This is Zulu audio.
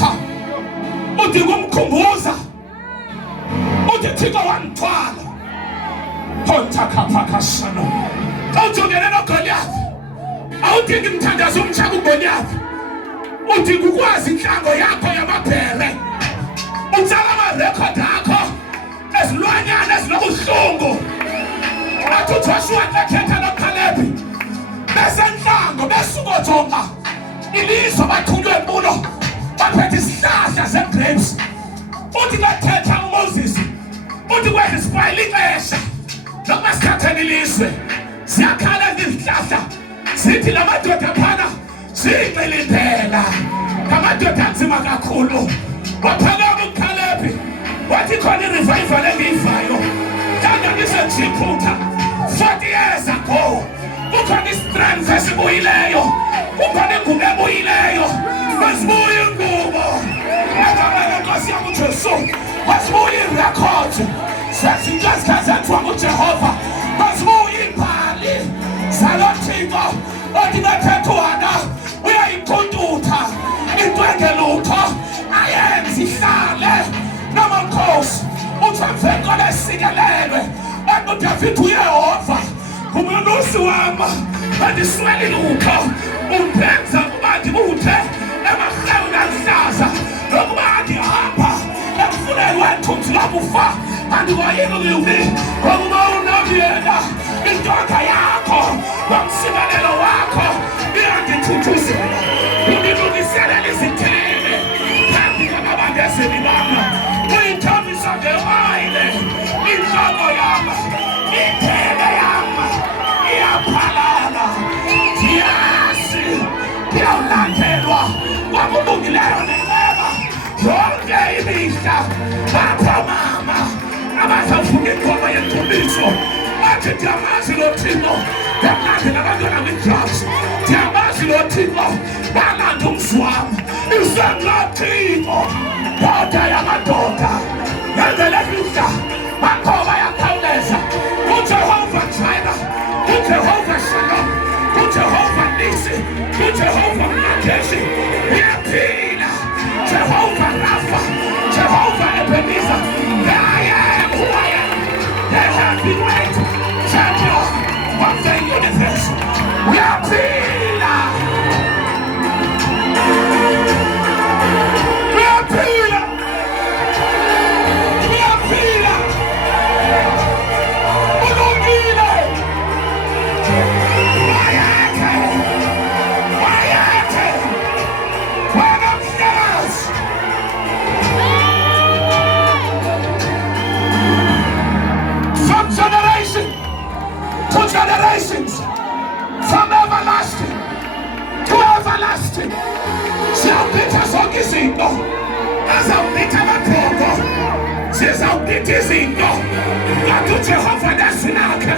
elitsha. Uthi kumkhumbuza. Uthi Thixo wangithwala. Photha kaphakashana. Awujongene noGoliath. Awudingi umthandazo umtshaka uGoliath. Uthi ukwazi inhlango yakho yamabhere. Utshala amarekhodi akho ezilwanyana ezinobuhlungu. Athi uJoshua ekhetha noKhalebi. Besenhlango besukojonga. Ilizwe bathunywe kulo. Baphethe isihlahla ze-grapes. Uthi bathetha uMoses. Uthi wena isipayile ixesha. Noma sikhatheni ilizwe. Siyakhala ngezihlahla. Sithi la madoda phana. Siyixilindela. Amadoda anzima kakhulu. Waphakama uKhalebi. Wathi khona i-revival engiyivayo. Kanda ngiseJiphutha. 40 years ago. Kukhona i-strength esibuyileyo. Kukhona ingubo ebuyileyo. Masibuye ingubo. Egameni leNkosi yami uJesu. Masibuye irecord. Sezinto ezikhazenziwa nguJehova. Masibuye imbali. Salothixo. Othi bethetha uHana. Uyayiquntutha. Into engelutho. Ayenze ihlale. Namakhosi. Uthi emveni lesikelelwe. UDavid uYehova. Umunusi wami. Andisweli lutho. Undenza ukuba ndibuthe. Emahewini aluhlaza. Nokuba ndihamba. Ekufuneni wethunzi lokufa. Andikoyiki kulumi. Ngokuba unami yena. Intonga yakho. Nomsimelelo wakho. Iyandithuthuzela. Undilungiselela izithelo. Phambi kwababambezeli bami. Uyithambisa nge-oyile. Inhloko yami. Iphele yami. Iyaphalala. Ndiyazi. Ndiyawulandelwa. Kwakulungileyo nenxeba. Yonke imihla. Apha mama. Abazawufuna inkomo yendumiso. Bathi ndiyamazi lo Thixo. Ndiyamlandela abantwana be-drugs. Ndiyamazi lo Thixo. Balanda umzi wami. Isandla Thixo. Ndoda yamadoda. Ngenzele mihla. Bakhoba yakhawuleza. UJehova Jireh. UJehova Shalom. UJehova Nisi. UJehova Mnakeshi. Uyaphila. Jehova Rapha. Jehova Ebenezer. I am who I am. There has been great champion of the universe. Uyaphila. Uyaphila. Uyaphila. Ulungile. Wayakhe. Wayakhe. Wena mhlekazi. From generation to generations, from everlasting to everlasting, siyawubitha zonke izinto, azawubitha amaphoko, sizawubitha izinto, kanti uJehova nezwi lakhe